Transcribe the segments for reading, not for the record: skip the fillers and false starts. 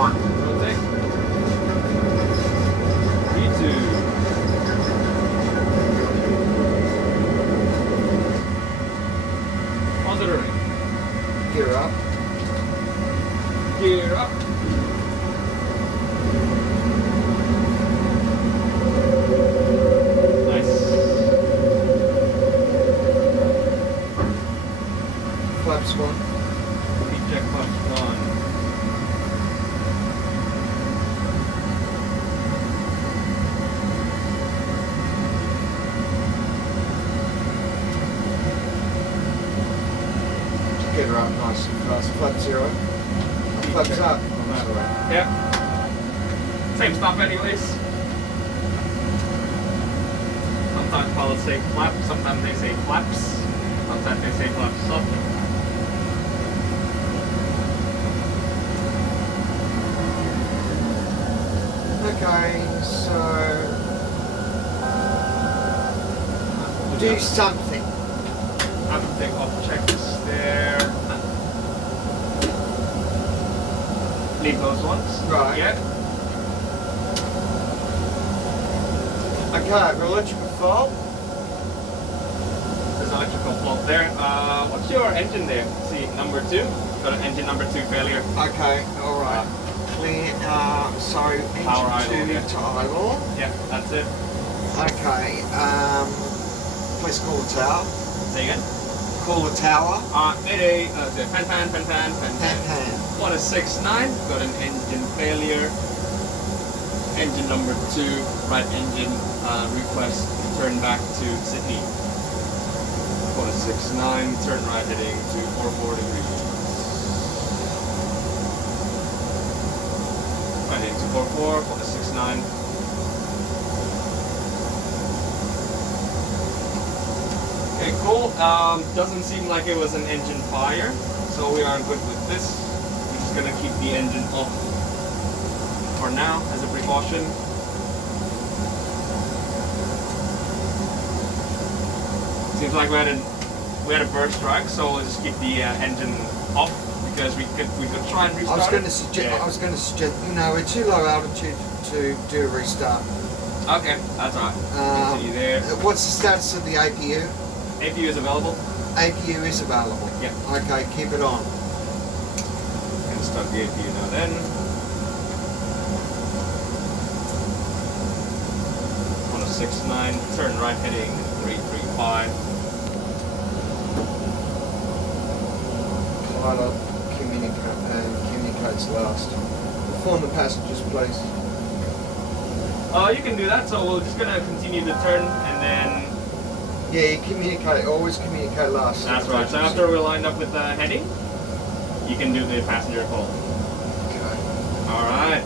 1. Rotate. 3, 2. Considering. Gear up. Gear up. Nice. Flaps 1. Check flaps 1. Get her up nice and fast. Flap 0. Flaps up. Yep. Same stuff anyways. Sometimes pilots say flap, sometimes they say flaps, sometimes they say flaps up. Okay, so do something. Have to take off checks there. Leave those ones. Right. Yep. Okay, electrical fault. There's electrical fault there. What's your engine there? See, number 2. Got an engine number 2 failure. Okay, alright. Clear, so Power engine 2 idle, yeah. to idle. Yep, that's it. Okay, please call the tower. Say again. Call the tower. Mayday, pan. Pan. 169, got an engine failure. Engine number 2, right engine, request turn back to Sydney. 169, turn right heading to 44 degrees. Right heading to 44, 169. Okay, cool. Doesn't seem like it was an engine fire, so we are good with this. We're just gonna keep the engine off for now as a precaution. Seems like we had a bird strike, so we'll just keep the engine off because we could try and restart. I was going to suggest. No, we're too low altitude to do a restart. Okay, that's all right. Continue there. What's the status of the APU? APU is available. APU is available. Yeah. Okay, keep it on. Gonna start the APU now then. 169, turn right heading 335. Pilot communicates last. Inform the passengers, please. You can do that, so we're just gonna continue the turn and then. Yeah, you always communicate last. That's right, so after we're lined up with the heading, you can do the passenger call. Okay. Alright.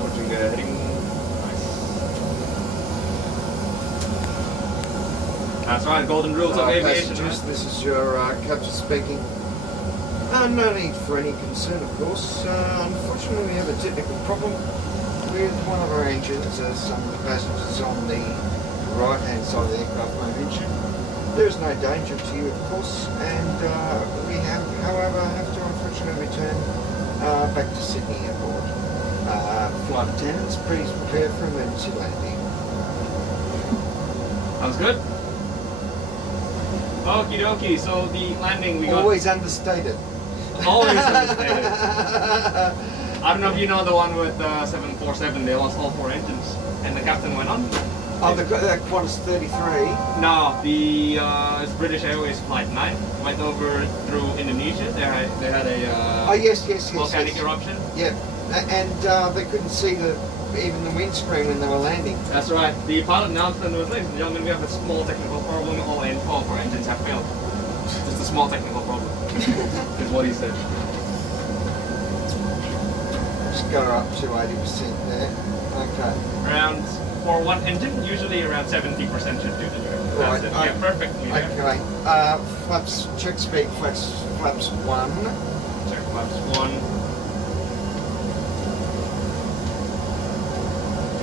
Watching the heading. Nice. That's right, golden rules of aviation. Passengers, this is your captain speaking. No need for any concern, of course. Unfortunately, we have a technical problem with one of our engines, as some of the passengers on the right-hand side of the aircraft may mention. There is no danger to you, of course, and we have, however, to unfortunately return back to Sydney Airport. Flight attendants, please prepare for emergency landing. Sounds good. Okie dokie, so the landing we got. Always understated. Always understated. I don't know if you know the one with 747, they lost all 4 engines and the captain went on. Oh, the Qantas 33? No, the it's British Airways Flight 9 went over through Indonesia. They had a yes, volcanic eruption. Yep, and they couldn't see even the windscreen when they were landing. That's right. The pilot announcement was, ladies and gentlemen, we have a small technical problem. All 4 engines have failed. Just a small technical problem, is what he said. Just go up to 80% there. Okay. Around, for one engine, usually around 70% should do the job. Right. That's it. Yeah, perfectly there. Okay. Flaps, check speed, flaps 1. Check flaps 1.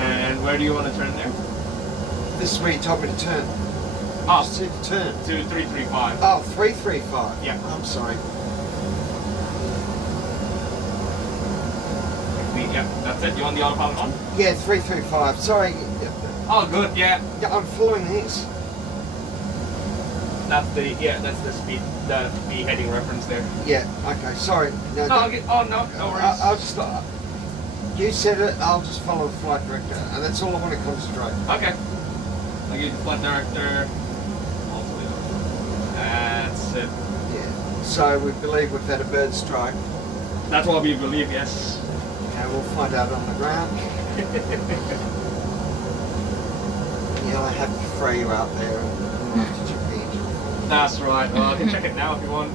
And where do you want to turn there? This is where you told me to turn. Oh. Just see the turn. To 335. Oh, 335. Yeah. I'm sorry. Yeah, that's it. You want the autopilot on? Yeah, 335. Sorry. Oh, good. Yeah. Yeah, I'm following this. That's the speed, the heading reference there. Yeah. Okay. Sorry. No. No, oh no, no worries. I'll just. You said it. I'll just follow the flight director, and that's all I want to concentrate. Okay. I'll give you the flight director. That's it. Yeah. So we believe we've had a bird strike. That's what we believe. Yes. Okay, we'll find out on the ground. Yeah, I have to throw you out there and we'll have to check the engine. That's right. Well, I can check it now if you want.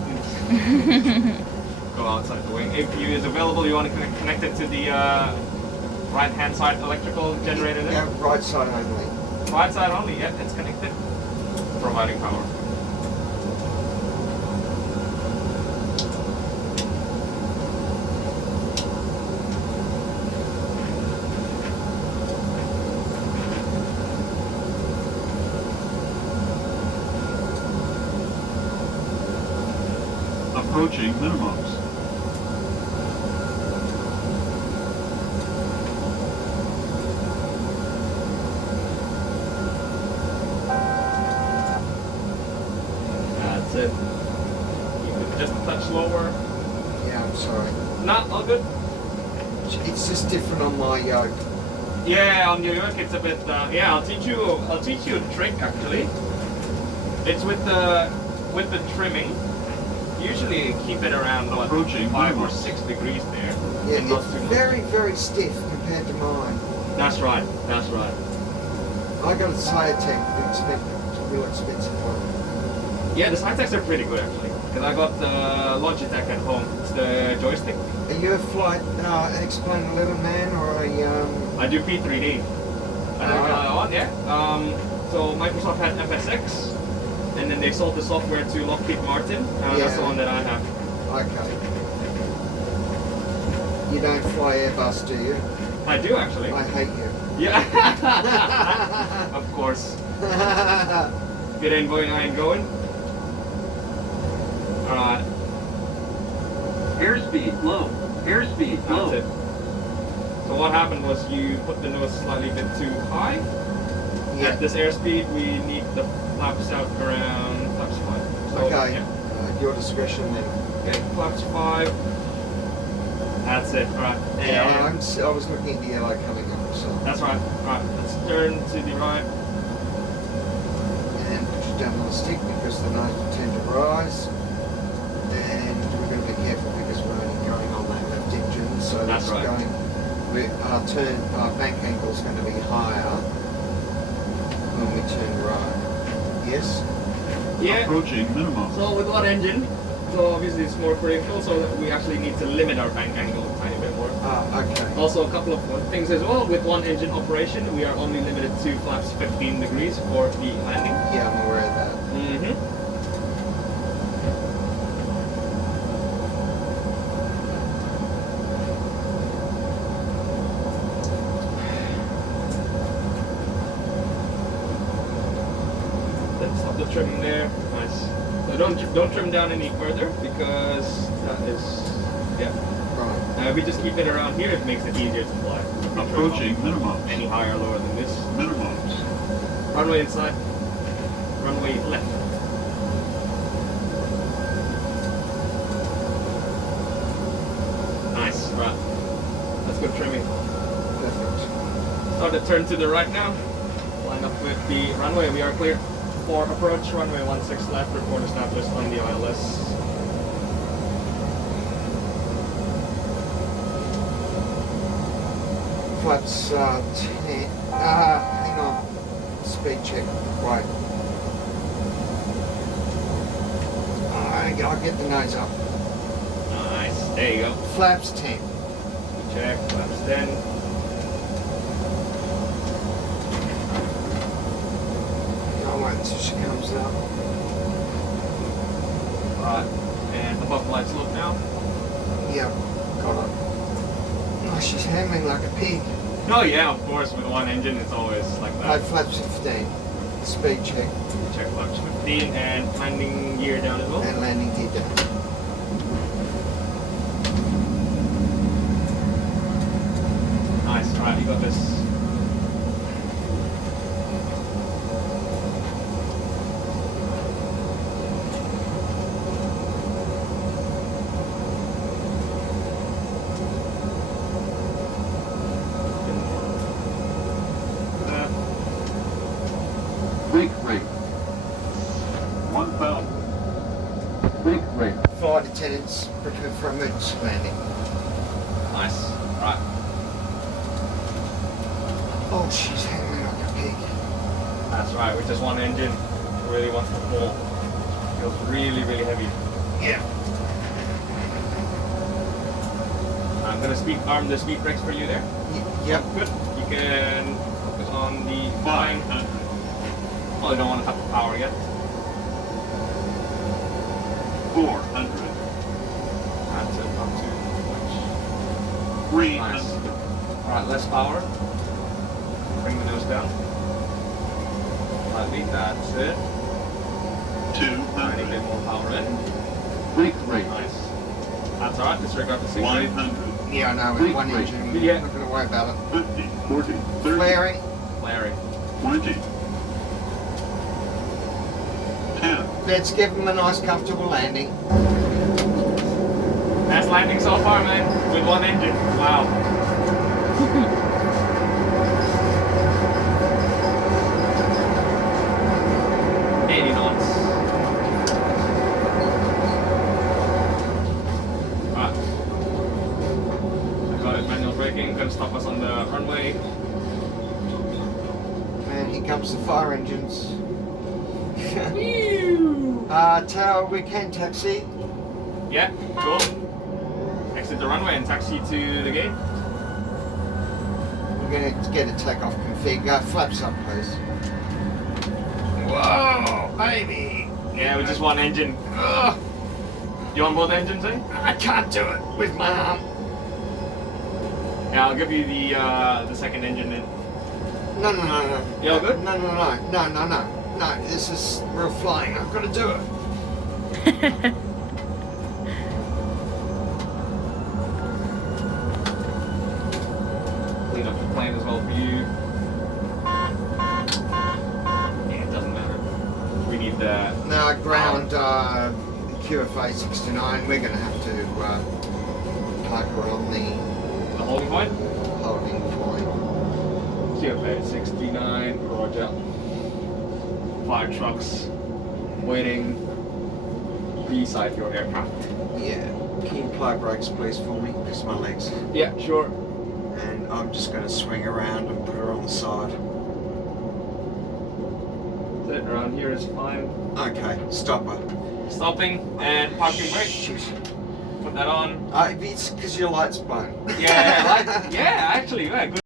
Go outside the wing. If you is available, you want to connect it to the right-hand side electrical generator there? Yeah, right side only. Right side only, yeah, it's connected. Providing power. Approaching minimums. That's it. You could just a touch lower. Yeah, I'm sorry. Not all good. It's just different on my yoke. Yeah, on New York it's a bit. Yeah, I'll teach you a trick actually. It's with the trimming. Usually keep it around Approaching 5 or minimum. 6 degrees there. Yeah, and not it's too much. very, very stiff compared to mine. That's right. That's right. I got a Sciatek, it's a real expensive one. Yeah, the side techs are pretty good actually. Because I got the Logitech at home. It's the joystick. Are you a flight explain a little man or a I do P3D. Yeah. So Microsoft had FSX, and then they sold the software to Lockheed Martin. That's the Yeah. one that I have. Okay. You don't fly Airbus, do you? I do actually. I hate you. Yeah. Of course. If it ain't going, I ain't going. Alright. Airspeed low. Airspeed That's low. it. So what happened was you put the nose slightly bit too high. Yeah. At this airspeed, we need the flaps out around flaps 5. So, Okay. yeah. Your discretion then. Okay, flaps 5. That's it. Alright. Yeah, I was looking at the yellow coming up, so. That's right. Alright, let's turn to the right. And put your down on the stick because the nose will tend to rise. And we're going to be careful because we're only going on that left engine, so That's it's right. going. Our bank angle is going to be higher when we turn right. Yes. Yeah. Approaching minimum. So with one engine, so obviously it's more critical, so that we actually need to limit our bank angle a tiny bit more. Okay. Also a couple of things as well, with one engine operation, we are only limited to flaps 15 degrees for the landing. Yeah, I'm aware of that. Mm-hmm. Then stop the trimming there. Nice. So don't trim down any further because that is Right. we just keep it around here. It makes it easier to fly. Approaching minimums. Any higher or lower than this. Minimums. Runway inside. Runway left. Nice. Right. That's good trimming. Perfect. Start to turn to the right now. Line up with the runway. We are clear for approach. Runway 16 left. Report established on the ILS. Flaps 10. Hang on. Speed check. Right. I'll get the nose up. Nice. There you go. Flaps 10. Good check. Flaps 10. I'll wait until she comes up. Right. And above flight slope now. Yep. Got it. Oh, she's handling like a pig. Oh yeah, of course. With one engine, it's always like Right, that. flaps 15. Speed check. Check clutch 15 and landing gear down as well. And landing gear down. Nice, alright, you got this. Big rate. 1,000. Big rate. Flight attendants prepare for emergency landing. Nice, right. Oh, she's hanging like a pig. That's right, with just one engine, really wants to pull. Feels really, really heavy. Yeah. I'm gonna arm the speed brakes for you there. Yep. Good. You can focus on the 500. Oh, you don't want to cut the power yet. 400. That's it, not too much. 300. Nice. Alright, less power. Bring the nose down. Slightly, that's it. Tiny bit 200. more power in. Big rate. Nice. That's alright, disregard the seat. 100. Yeah, I know, with one Right. engine, Yeah. I'm not going to worry about it. 50. 40. 30. Flaring. Flaring. 20. 10. Let's give them a nice, comfortable landing. Best landing so far, man, with one engine. Wow. 80 knots. Right. I got it, manual braking, gonna stop us on the runway. And here comes the fire engines. Whew. Tower, we can taxi. Yeah, cool. Exit the runway and taxi to the gate. We're going to get a takeoff config. Flaps up, please. Whoa, baby. Yeah, with just one engine. Ugh, You want both engines in? I can't do it with my arm. Yeah, I'll give you the second engine in. No. You all good? No. No, this is real flying. I've got to do it. Clean up the plane as well for you. Yeah, it doesn't matter. We need the Now, ground QFA 69, we're going to have to plug it on the holding point. holding point. QFA 69, roger. Fire trucks waiting beside your aircraft. Yeah. Can you apply brakes, please, for me? Because my legs. Yeah, sure. And I'm just going to swing around and put her on the side. Sit around here is fine. Okay, stop her. Stopping and parking brake. Shit. Put that on. It's because your light's blown. Yeah, actually, yeah, good.